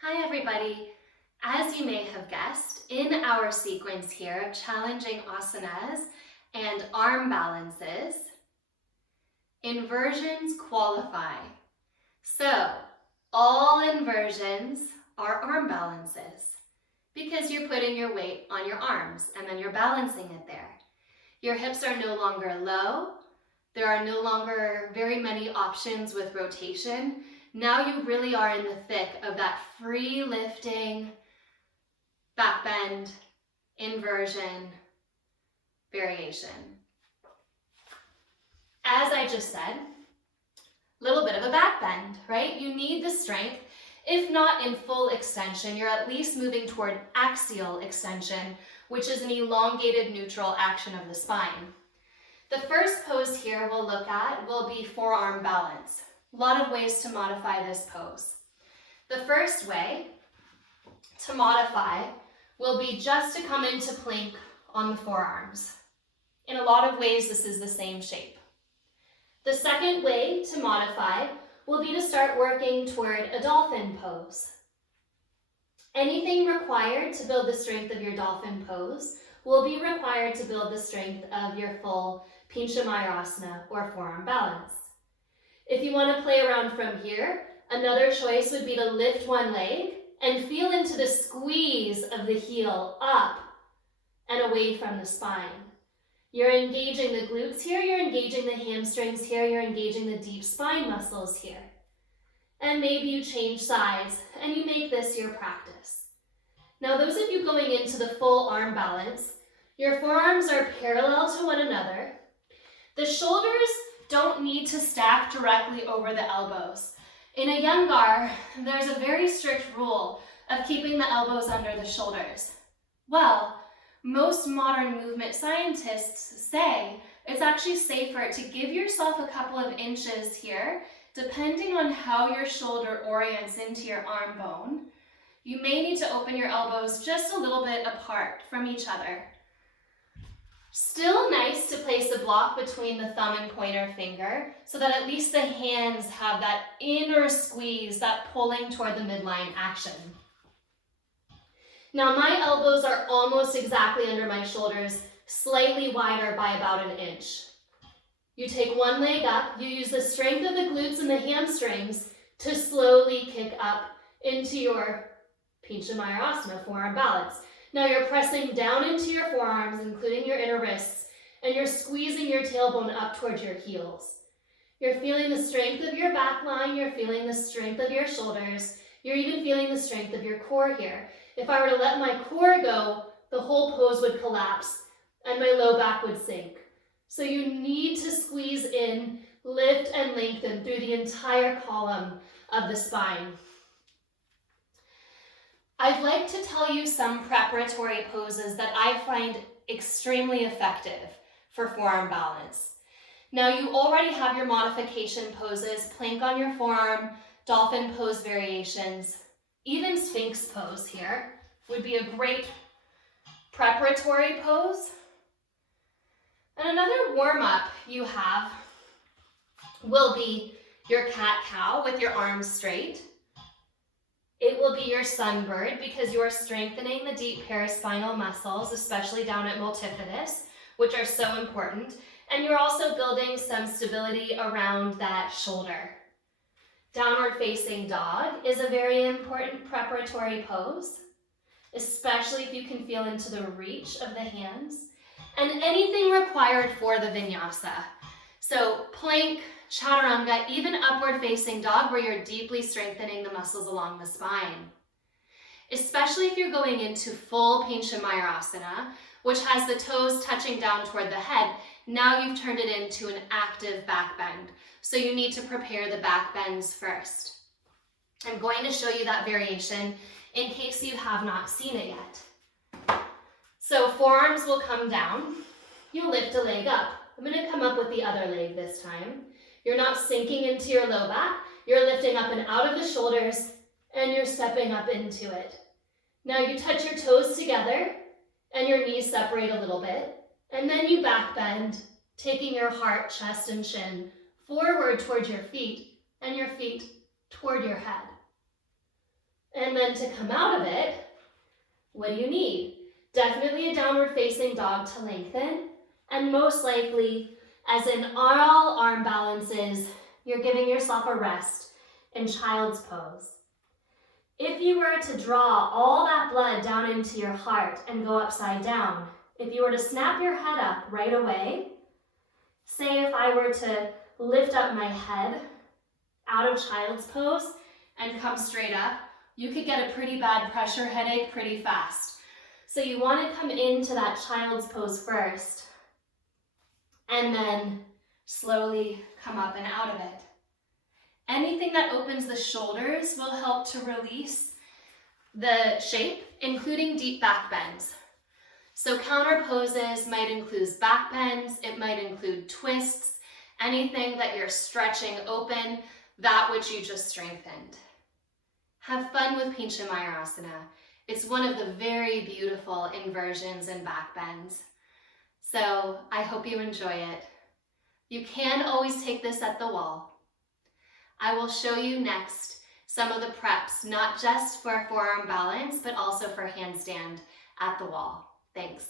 Hi everybody! As you may have guessed, in our sequence here of challenging asanas and arm balances, inversions qualify. So, all inversions are arm balances because you're putting your weight on your arms and then you're balancing it there. Your hips are no longer low. There are no longer very many options with rotation. Now you really are in the thick of that free lifting, back bend, inversion, variation. As I just said, a little bit of a back bend, right? You need the strength. If not in full extension, you're at least moving toward axial extension, which is an elongated neutral action of the spine. The first pose here we'll look at will be forearm balance. A lot of ways to modify this pose. The first way to modify will be just to come into plank on the forearms. In a lot of ways, this is the same shape. The second way to modify will be to start working toward a dolphin pose. Anything required to build the strength of your dolphin pose will be required to build the strength of your full Pincha Mayurasana or forearm balance. If you want to play around from here, another choice would be to lift one leg and feel into the squeeze of the heel up and away from the spine. You're engaging the glutes here, you're engaging the hamstrings here, you're engaging the deep spine muscles here. And maybe you change sides and you make this your practice. Now, those of you going into the full arm balance, your forearms are parallel to one another. The shoulders don't need to stack directly over the elbows. In a Iyengar, there's a very strict rule of keeping the elbows under the shoulders. Well, most modern movement scientists say it's actually safer to give yourself a couple of inches here, depending on how your shoulder orients into your arm bone. You may need to open your elbows just a little bit apart from each other. Still nice to place a block between the thumb and pointer finger so that at least the hands have that inner squeeze, that pulling toward the midline action. Now my elbows are almost exactly under my shoulders, slightly wider by about an inch. You take one leg up, you use the strength of the glutes and the hamstrings to slowly kick up into your Pincha Mayurasana, forearm balance. Now you're pressing down into your forearms, including your inner wrists, and you're squeezing your tailbone up towards your heels. You're feeling the strength of your back line, you're feeling the strength of your shoulders, you're even feeling the strength of your core here. If I were to let my core go, the whole pose would collapse and my low back would sink. So you need to squeeze in, lift and lengthen through the entire column of the spine. I'd like to tell you some preparatory poses that I find extremely effective for forearm balance. Now you already have your modification poses, plank on your forearm, dolphin pose variations, even Sphinx pose here would be a great preparatory pose. And another warm-up you have will be your cat-cow with your arms straight. It will be your sunbird because you're strengthening the deep paraspinal muscles, especially down at multifidus, which are so important. And you're also building some stability around that shoulder. Downward facing dog is a very important preparatory pose, especially if you can feel into the reach of the hands. And anything required for the vinyasa. So plank, chaturanga, even upward facing dog where you're deeply strengthening the muscles along the spine. Especially if you're going into full Pincha Mayurasana, which has the toes touching down toward the head, now you've turned it into an active back bend. So you need to prepare the back bends first. I'm going to show you that variation in case you have not seen it yet. So forearms will come down. You lift a leg up. I'm going to come up with the other leg this time. You're not sinking into your low back. You're lifting up and out of the shoulders, and you're stepping up into it. Now you touch your toes together, and your knees separate a little bit. And then you back bend, taking your heart, chest, and chin forward towards your feet, and your feet toward your head. And then to come out of it, what do you need? Definitely a downward facing dog to lengthen, and most likely, as in all arm balances, you're giving yourself a rest in child's pose. If you were to draw all that blood down into your heart and go upside down, if you were to snap your head up right away, say if I were to lift up my head out of child's pose and come straight up, you could get a pretty bad pressure headache pretty fast. So you want to come into that child's pose first and then slowly come up and out of it. Anything that opens the shoulders will help to release the shape, including deep back bends. So counter poses might include back bends, it might include twists, anything that you're stretching open, that which you just strengthened. Have fun with Pincha Mayurasana. It's one of the very beautiful inversions and back bends. So I hope you enjoy it. You can always take this at the wall. I will show you next some of the preps, not just for forearm balance, but also for handstand at the wall. Thanks.